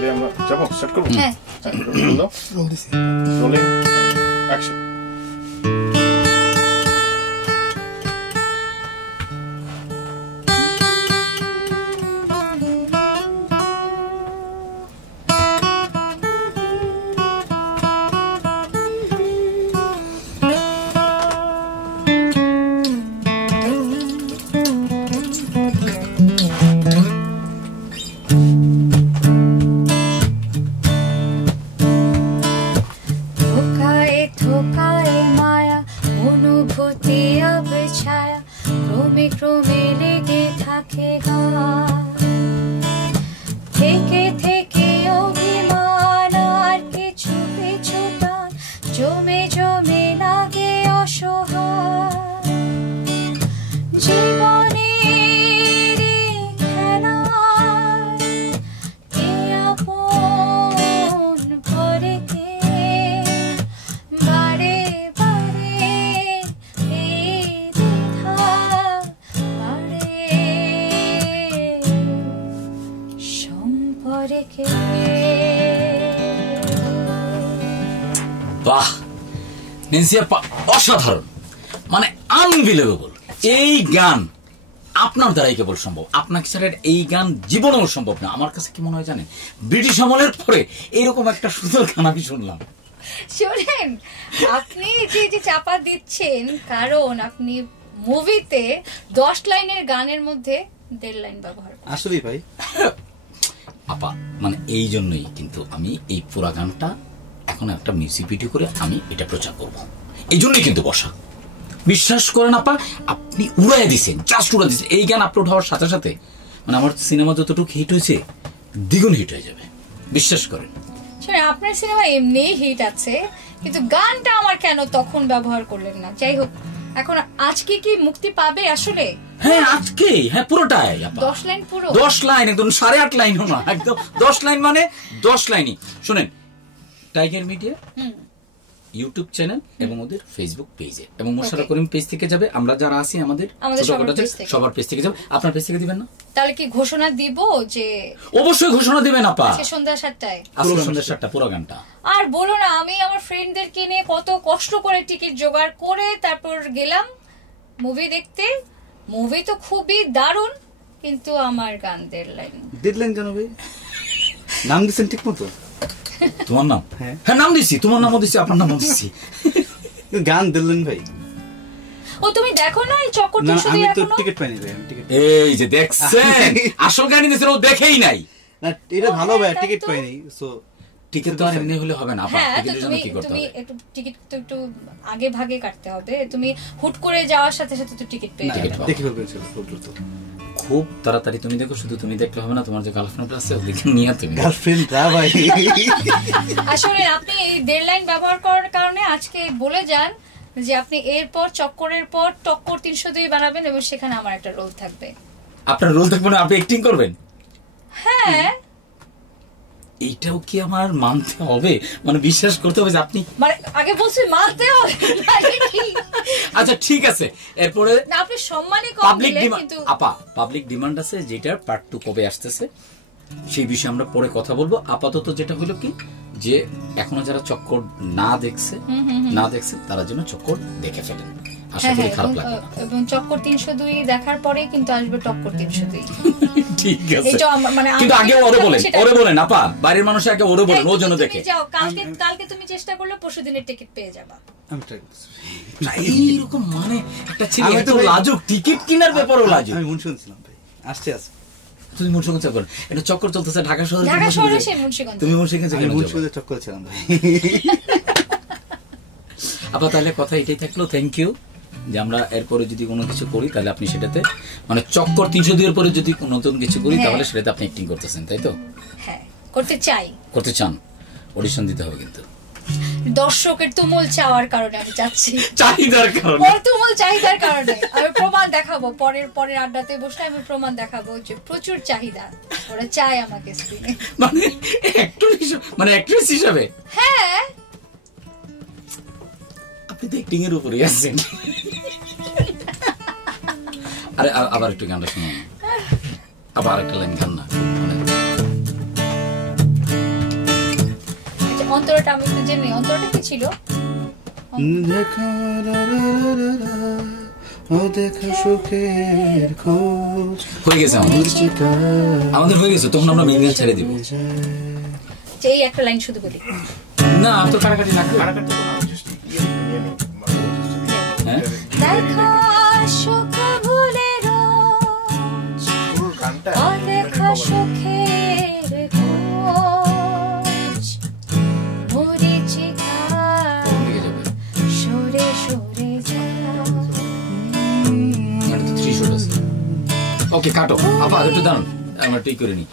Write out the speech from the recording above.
তাহলে আমরা যাবো, সেট করবো। হ্যাঁ, রোল দিছি, রোলিং অ্যাকশন। বাহ নেন্সি আপা, অসাধারণ, মানে আনবিলিভেবল। এই গান আপনার দ্বারাই কেবল সম্ভব, আপনাকে ছাড়া এই গান জীবনেও সম্ভব না। আমার কাছে কি মনে হয় জানেন, ব্রিটিশ আমলের পরে এইরকম একটা সুন্দর গান আমি শুনলাম। শোনেন, আপনি যে চাপা দিচ্ছেন কারণ আপনি মুভিতে 10 লাইনের গানের মধ্যে 1.5 লাইন ব্যবহার করেন। আসলে ভাই আপা, মানে এই জন্যই কিন্তু আমি এই পুরা গানটা এখন একটা মিউজিক ভিডিও করে আমি এটা প্রচার করব, এই জন্যই কিন্তু বসা। বিশ্বাস করেন আপা, আপনি উড়াই দিচ্ছেন, জাস্ট উড়াই দিচ্ছেন। এই গান আপলোড হওয়ার সাথে সাথে মানে আমার সিনেমা যতটুকু হিট হয়েছে দ্বিগুণ হিট হয়ে যাবে, বিশ্বাস করেন। শুনে, আপনার সিনেমা এমনি হিট আছে, কিন্তু গানটা আমার কেন তখন ব্যবহার করলেন না? যাই হোক, এখন আজকে কি মুক্তি পাবে আসলে? হ্যাঁ আজকে, হ্যাঁ পুরোটাই। 10 লাইন পুরো 10 লাইন, একদম 8.5 লাইনও না, একদম 10 লাইন, মানে 10 লাইনই। শুনেন, টাইগার মিডিয়া ইউটিউব চ্যানেল এবং ওদের ফেসবুক পেজে এবং মোশাররফ করিম পেজ থেকে যাবে, আমরা যারা আছি আমাদের সবার পেজ থেকে যাবে। আপনার পেজ থেকে দিবেন না? তাহলে কি ঘোষণা দিব যে? অবশ্যই ঘোষণা দিবেন আপা, সন্ধ্যা 7টায়, আজকে সন্ধ্যা 7টা পুরো গানটা। আর বলো না, আমি আমার ফ্রেন্ডদেরকে নিয়ে কত কষ্ট করে টিকিট জোগাড় করে তারপর গেলাম মুভি দেখতে। মুভি তো খুবই দারুণ, কিন্তু আমার গান 1.5 লাইন। 1.5 লাইন কেন ভাই? নাম দিচ্ছেন ঠিক মতো? তোমার নাম? হ্যাঁ নাম দিছি, তোমার নামও দিছি, আপনার নামও দিছি। গান 1.5 লাইন ভাই। ও তুমি দেখো না এই চক্করটা? শুধু আমি তো এখনো টিকিট পাইনি ভাই, আমি টিকিট। এই যে দেখছেন, আসল গান দিছেন, ও দেখেই নাই। না এটা ভালো ভাই, টিকিট পাইনি। সো টিকিট তো আর এমনি হলে হবে না আপা, টিকিটের জন্য কি করতে তুমি হবে? একটু টিকিট তো একটু আগে ভাগে কাটতে হবে। তুমি হুট করে যাওয়ার সাথে সাথে তো টিকিট পেয়ে যাবে। দেখি ভাবে চল তো খুব তাড়াতাড়ি তুমি দেখো, শুধু তুমি দেখলে হবে না, তোমার যে গার্লফ্রেন্ড আছে ওদিকে নিয়ে তুমি। গার্লফ্রেন্ড রা ভাই। আসলে আপনি এই 1.5 লাইন ব্যবহার করার কারণে আজকে বলে যান যে আপনি এরপর চক্করের পর টক্কর 302 বানাবেন এবং সেখানে আমার একটা রোল থাকবে। আপনার রোল থাকবে না, আপনি অ্যাক্টিং করবেন? হ্যাঁ, এইটাও কি আমার মানতে হবে, মানে বিশ্বাস করতে হবে যে আপনি মানে আগে বলছি মানতে হবে। আচ্ছা ঠিক আছে, এরপরে না আপনি সম্মানই কম পাবলিক দিলেন, ডিমান্ড কিন্তু আপা, পাবলিক ডিমান্ড আছে যেটার পার্ট 2 কবে আসতেছে সেই বিষয়ে আমরা পরে কথা বলবো। আপাতত যেটা হলো কি, যে এখনো যারা চক্কর না দেখছে তারা যেন চক্কর দেখে ফেলেন, আশা করি খারাপ লাগবে না। এবং চক্কর 302 দেখার পরে কিন্তু আসবে টক্কর 302। ঠিক আছে, এটা মানে কিন্তু আগে ওরে বলেন আপা, বাড়ির মানুষ আগে ওরে বলেন, ও যেন দেখে। যাও, কালকে তুমি চেষ্টা করলে পরশুদিনের টিকিট পেয়ে যাবা। আমি ট্রাই করছি। এইরকম মানে একটা ছেলে এত লাজুক, টিকিট কেনার ব্যাপারও লাজুক। আমি মন শুনছিলাম ভাই, আসছে তুমি মুন্সিগঞ্জ চক্কর, এটা চক্কর চলতেছে ঢাকা শহরে, তুমি মুন্সিগঞ্জ চক্কর ছিলাম ভাই। আপা তাহলে কথা এটাই থাকলো, থ্যাংক ইউ। যে আমরা এরপরে যদি কোনো কিছু করি তাহলে আপনি সেটাতে, মানে চক্কর 302 এর পরে যদি নতুন কিছু করি তাহলে সেটাতে আপনি অ্যাক্টিং করতেছেন, তাই তো? হ্যাঁ, করতে চান। অডিশন দিতে হবে কিন্তু দর্শকের তুমুল চাওয়ার কারণে আমি যাচ্ছি, চাহিদার কারণে, তুমুল চাহিদার কারণে আমি প্রমাণ দেখাবো। পরের আড্ডাতে বসে আমি প্রমাণ দেখাবো যে প্রচুর চাহিদা, ওরা চায় আমাকে স্ক্রিনে, মানে অ্যাক্ট্রেস হিসেবে। হ্যাঁ, আপনি তো অ্যাক্টিং এর উপরে আছেন। আরে আবার একটু গানটা শুনুন, আবার একটা লাইন গান না। অন্তরটা আমি একটু জেনে, অন্তরটা কি ছিল? দেখা দেখা সুখের খোঁজ হয়ে গেছে আমাদের হয়ে গেছে, তখন আমরা মেন ছেড়ে দিব। যে এই একটা লাইন শুধু বলি না তো কাটাকাটি না কাটাকাটি তো না, just ইয়ে নিয়ে নিই, মানে হ্যাঁ দেখা সুখ ভুলে রোজ পুরো গানটা অদেখা সুখের খোঁজ মরিচিকা দিকে যাবে সরে সরে যায়। মানে তো 3 শট আছে। ওকে কাটো আপা, একটু দাঁড়ান আমরা ঠিক করে নিই।